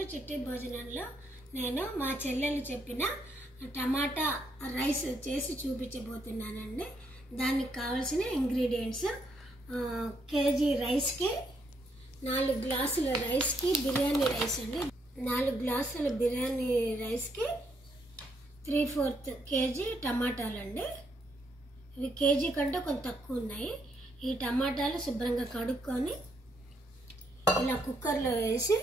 ఈరోజు చిట్టి భోజనంలో నేను మా చెల్లెలు చెప్పిన టమాటా రైస్ చేసి చూపించబోతున్నానండి. దానికి కావాల్సిన ఇంగ్రీడియంట్స్ కేజీ రైస్కి 4 గ్లాసుల రైస్కి బిర్యానీ రైస్ అండి. 4 గ్లాసుల బిర్యానీ రైస్కి 3/4 కేజీ టమాటాలండి. ఇవి కేజీ కంటే కొంచెం తక్కువ ఉన్నాయి. ఈ టమాటాలు శుభ్రంగా కడుక్కొని ఇలా కుక్కర్లో వేసి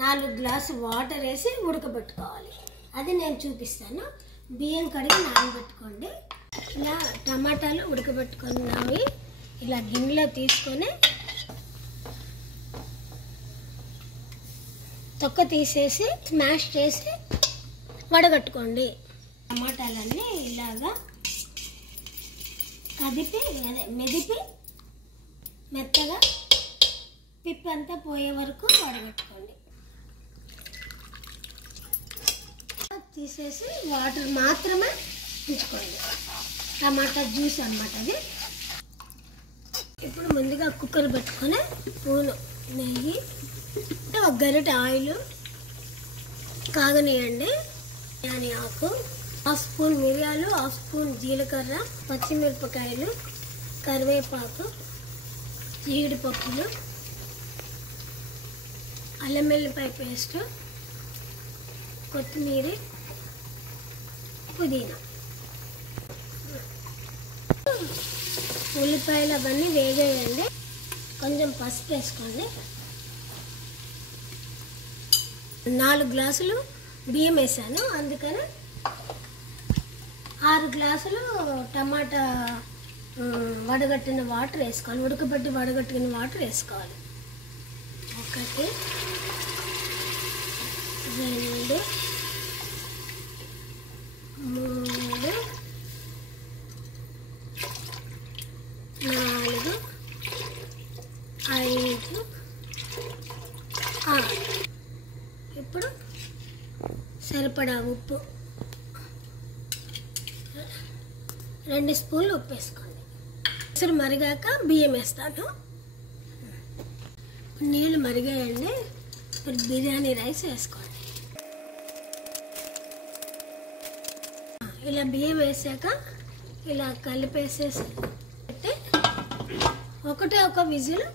4 గ్లాసులు వాటర్ వేసి ఉడకబెట్టుకోవాలి. అది నేను చూపిస్తాను. బియ్యం కడిగి నానబెట్టుకోండి. ఇలా టమాటాలు ఉడకబెట్టుకున్నవి ఇలా గిన్నెలో తీసుకొని తొక్క తీసేసి స్మాష్ చేసి వడగట్టుకోండి. టమాటాలన్నీ ఇలాగా కదిపి మెదిపి మెత్తగా పిప్పి అంతా పోయే వరకు వడగట్టుకోండి. తీసేసి వాటర్ మాత్రమే ఉంచుకోండి. టమాటా జ్యూస్ అన్నమాట అది. ఇప్పుడు ముందుగా కుక్కర్ పెట్టుకొని స్పూను నెయ్యి, 1 గరిటె ఆయిల్ కాగనియండి. బిర్యానీ ఆకు, 1/2 స్పూన్ మిరియాలు, 1/2 స్పూన్ జీలకర్ర, పచ్చిమిరపకాయలు, కరివేపాకు, జీడిపప్పులు, అల్లం వెల్లిపాయ పేస్ట్, కొత్తిమీర, పుదీనా, ఉల్లిపాయలు అవన్నీ వేగేయండి. కొంచెం పసుపు వేసుకోండి. 4 గ్లాసులు బియ్యం వేసాను, అందుకని 6 గ్లాసులు టమాటా వడగట్టిన వాటర్ వేసుకోవాలి. ఉడకబెట్టి వడగట్టిన వాటర్ వేసుకోవాలి. 1 2 3 4 5 6. ఇప్పుడు సరిపడా ఉప్పు, 2 స్పూన్లు ఉప్పు వేసుకోండి. అసలు మరిగాక బియ్యం వేస్తాను. నీళ్ళు మరిగాయండి. ఇప్పుడు బిర్యానీ రైస్ వేసుకోండి. ఇలా బియ్యం వేసాక ఇలా కలిపేసేసి పెట్టి ఒక విజిల్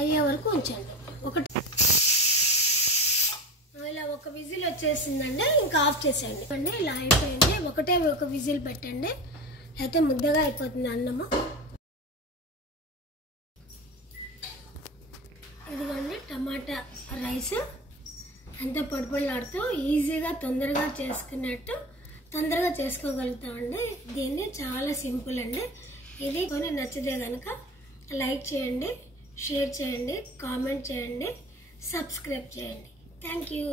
అయ్యే వరకు ఉంచండి. ఇలా 1 విజిల్ వచ్చేసిందండి, ఇంకా ఆఫ్ చేసేయండి. ఇలా అయిపోయింది. ఒక విజిల్ పెట్టండి, అయితే ముద్దగా అయిపోతుంది అన్నము. ఇదిగోండి టమాటా రైస్ అంత పొడిపొడిలాడుతూ ఈజీగా తొందరగా చేసుకోగలుగుతామండి. దీన్ని చాలా సింపుల్ అండి. ఇది కొన్ని నచ్చితే కనుక లైక్ చేయండి, షేర్ చేయండి, కామెంట్ చేయండి, సబ్స్క్రైబ్ చేయండి. Thank you.